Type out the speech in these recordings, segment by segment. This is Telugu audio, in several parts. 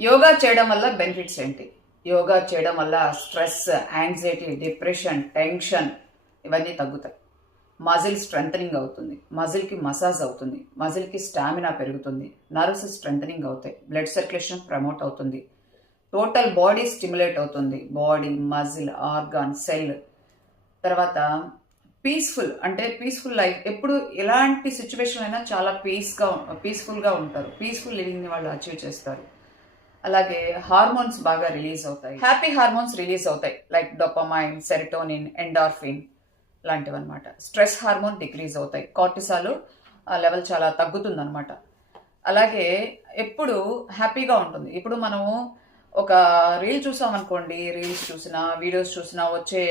యోగా చేయడం వల్ల బెనిఫిట్స్ ఏంటి? యోగా చేయడం వల్ల స్ట్రెస్, యాంగ్జైటీ, డిప్రెషన్, టెన్షన్ ఇవన్నీ తగ్గుతాయి. మజిల్ స్ట్రెంథనింగ్ అవుతుంది, మజిల్కి మసాజ్ అవుతుంది, మజిల్కి స్టామినా పెరుగుతుంది, నర్వ్స్ స్ట్రెంథనింగ్ అవుతాయి, బ్లడ్ సర్క్యులేషన్ ప్రమోట్ అవుతుంది, టోటల్ బాడీ స్టిమ్యులేట్ అవుతుంది, బాడీ, మజిల్, ఆర్గాన్, సెల్. తర్వాత పీస్ఫుల్ లైఫ్. ఎప్పుడు ఎలాంటి సిచ్యువేషన్ అయినా చాలా పీస్ఫుల్గా ఉంటారు. పీస్ఫుల్ లివింగ్ని వాళ్ళు అచీవ్ చేస్తారు. అలాగే హార్మోన్స్ బాగా రిలీజ్ అవుతాయి, హ్యాపీ హార్మోన్స్ రిలీజ్ అవుతాయి, లైక్ డోపమైన్, సెరటోనిన్, ఎండార్ఫిన్ లాంటివి అనమాట. స్ట్రెస్ హార్మోన్ డిక్రీజ్ అవుతాయి, కార్టిసాల్ లెవెల్ చాలా తగ్గుతుంది అనమాట. అలాగే ఎప్పుడు హ్యాపీగా ఉంటుంది. ఇప్పుడు మనము ఒక రీల్ చూసామనుకోండి, రీల్స్ చూసినా వీడియోస్ చూసినా వచ్చే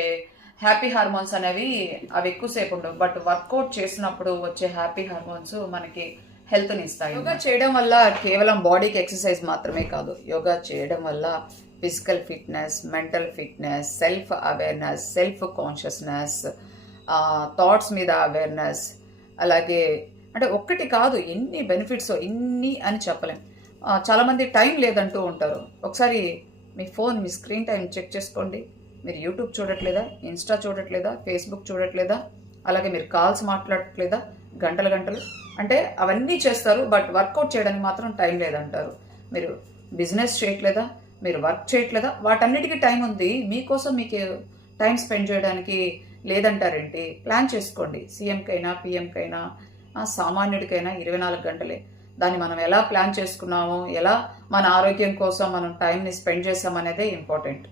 హ్యాపీ హార్మోన్స్ అనేవి అవి ఎక్కువసేపు ఉండవు. బట్ వర్కౌట్ చేసినప్పుడు వచ్చే హ్యాపీ హార్మోన్స్ మనకి హెల్త్ని ఇస్తాయి. యోగా చేయడం వల్ల కేవలం బాడీకి ఎక్సర్సైజ్ మాత్రమే కాదు, యోగా చేయడం వల్ల physical fitness, mental fitness, self awareness, self consciousness, thoughts మీద అవేర్నెస్, అలాగే అంటే ఒక్కటి కాదు ఎన్ని బెనిఫిట్స్, ఇన్ని అని చెప్పలేం. చాలామంది టైం లేదంటూ ఉంటారు. ఒకసారి మీ స్క్రీన్ టైం చెక్ చేసుకోండి. మీరు యూట్యూబ్ చూడట్లేదా, ఇన్స్టా చూడట్లేదా, ఫేస్బుక్ చూడట్లేదా, అలాగే మీరు కాల్స్ మాట్లాడట్లేదా, గంటలు అంటే అవన్నీ చేస్తారు. బట్ వర్కౌట్ చేయడానికి మాత్రం టైం లేదంటారు. మీరు బిజినెస్ చేయట్లేదా, మీరు వర్క్ చేయట్లేదా, వాటన్నిటికీ టైం ఉంది. మీకోసం మీకు టైం స్పెండ్ చేయడానికి లేదంటారేంటి? ప్లాన్ చేసుకోండి. సీఎంకైనా, పిఎంకైనా, సామాన్యుడికైనా 24 గంటలే. దాన్ని మనం ఎలా ప్లాన్ చేసుకున్నామో, ఎలా మన ఆరోగ్యం కోసం మనం టైంని స్పెండ్ చేసామనేదే ఇంపార్టెంట్.